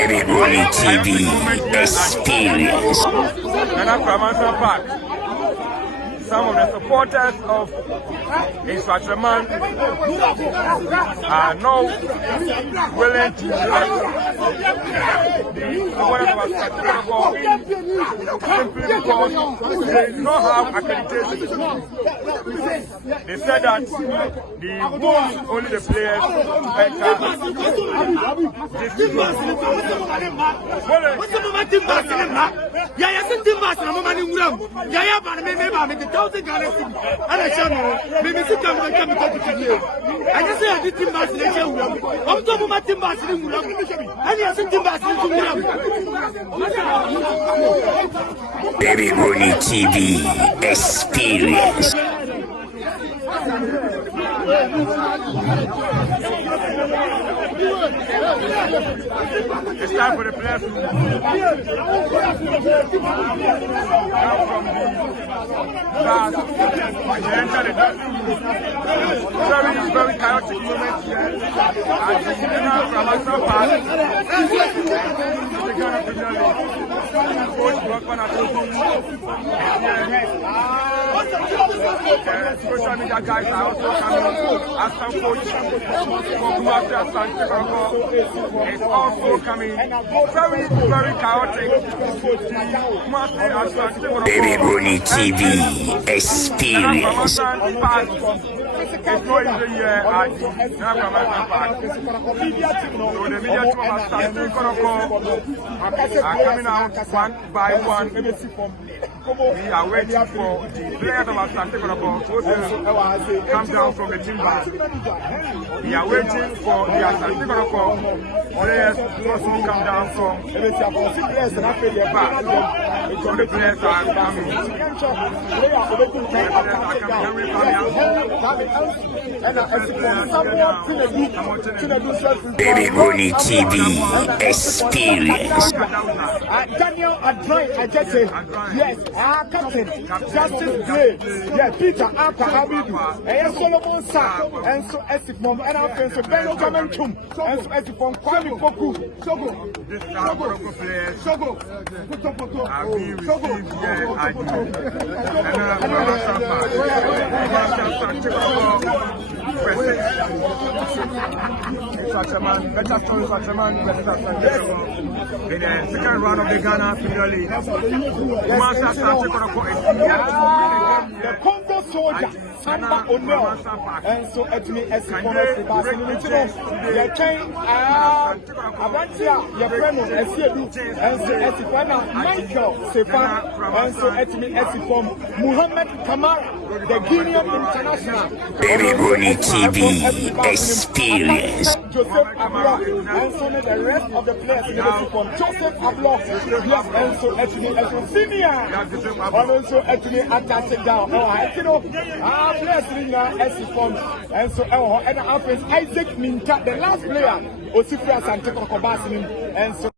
Baby Bully TV experience. And after Manson Park, some of the supporters of Instructorman are now willing to let the supporters of Instructorman simply because they do not have accreditation. They said that the rules only the players enter this Baby Bully TV experience. It's time for the players to come from the enter the very chaotic moment here at the Ramadan Park. The Ghana Premier League. Coach Brockman has social media guys are also coming. Assam coach Kumasi Asante Koko is also coming. Very, very chaotic. Kumasi Asante Koko. Baby Bully TV experience. It's going to be here at the Ramadan Park. So the media team of Asante Koko are coming out one by one. We are waiting for the players of Asante Koko to come down from the timber. We are waiting for the Asante Koko players to come down from the back. So the players are coming. Baby Bully TV experience. Daniel Adrai, I just say, yes, our captain, Justice Gray, yeah, Peter Aka Abidu, and Solomon Sa, and so Esifom, and our friends, Benjamin Tum, and so Esifom, Kwame Poku, Sogo, Sogo, in the second round of the Ghana Premier League. the Congo soldier, Samba O'Neill, and so at me as a the chain, Avantia, Yapreno, and so Esifana, Michael Sefa, and so at me as Muhammad Kamara, the Guinean International. Baby Bully TV experience. Joseph Ablo, and so the rest of the players from Joseph Ablo, yes, and so actually as a senior, and also actually attaching down. Oh, I know, players in as from, and so and our friend Isaac Minta, the last player, Osifra Santeko Kobasin, and so.